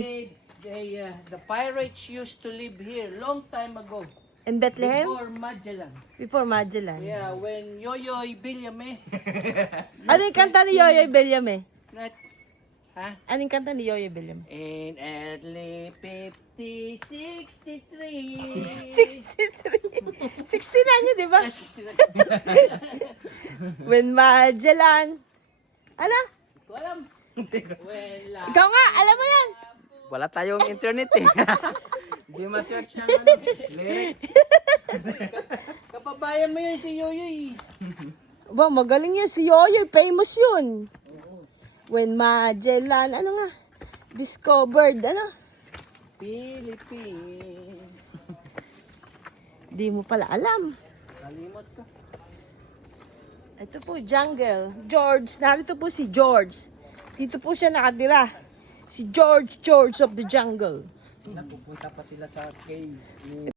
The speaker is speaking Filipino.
The pirates used to live here long time ago. In Bethlehem? Before Magellan. Before Magellan. Yeah, when Yoyoy Villame. Ano yung kanta ni Yoyoy Villame? Not, huh? Ano yung kanta ni Yoyoy Villame? In early 63. 63. 69 yun, di ba? When Magellan. Ano? Walam. Well, Ikaw nga, alam mo yan. Wala tayong internet eh. Hindi ma-search ng lyrics. kapabayan mo yan si Yoyoy. Ba, magaling yan si Yoyoy. Famous yun. When Magellan, ano nga? Discovered, ano? Philippines. Di mo pala alam. Kalimot ko. Ito po, jungle. George. Narito po si George. Dito po siya nakatira. Si George of the jungle. Napupunta pa sila sa cave.